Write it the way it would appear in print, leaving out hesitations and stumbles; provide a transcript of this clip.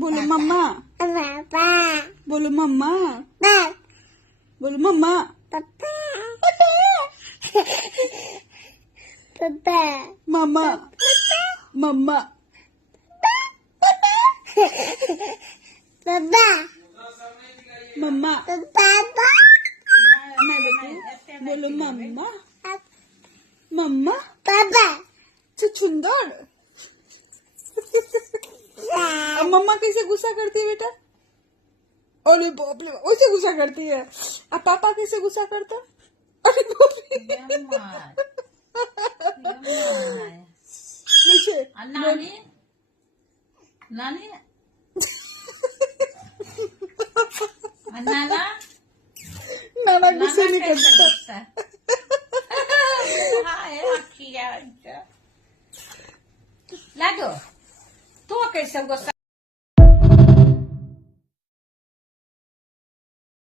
बोलो मम्मा, पापा, बोलो मम्मा, पापा, बोलो मम्मा, पापा, पापा, मम्मा, मम्मा, पापा, मम्मा, पापा, नाही बेटी, बोलो मम्मा, मम्मा, पापा, सुंदर। अब मम्मा कैसे गुस्सा करती है बेटा? अरे बाप रे, वैसे गुस्सा करती है। अब पापा कैसे गुस्सा करता? अरे बाप रे, मुझे नानी नानी नाना नाना गुस्से नहीं करता। लागो तो कैसे गुस्सा